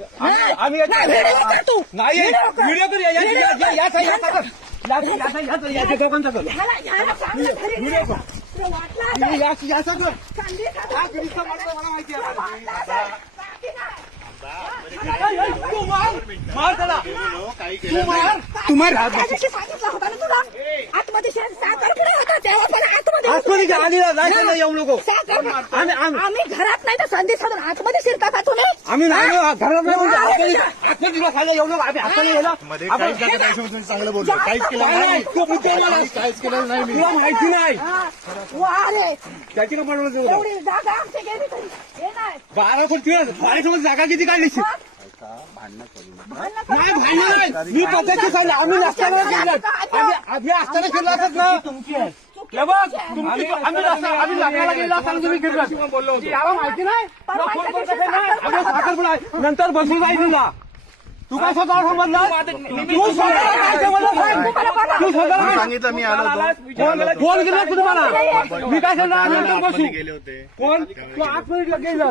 आम्ही नाही व्हिडिओ कर येऊ नको आम्ही घरात नाही तर संधी साधून आतमध्ये शिरता का तुम्ही? आम्ही नाही घरात नाही खायला येऊ नको आम्ही हाताने गेलो चांगलं बोलतो. काहीच केलं नाही. काहीच केलं नाही मी. तुला माहिती नाही अरे त्याची का बनवलं एवढी जागा आमची गेली तरी हे नाही 12 कोटी बाळेसमोर जागा किती काढली नाही भांडण नाही मी पद्धती सांगितलं आम्ही नसताना केलं आम्ही असताना केलं असत ना आम्ही लाकडाला गेला असताना तुम्ही केलं बोललो याला माहिती नाही नंतर बसून जाईल तुला तू काय स्वतःला समजला तू स्वतःला सांगितलं मी आलो होतो. फोन केला तुम्हाला मी काय सांगणार नंतर बसू गेले होते. कोण तू आतमध्ये गेला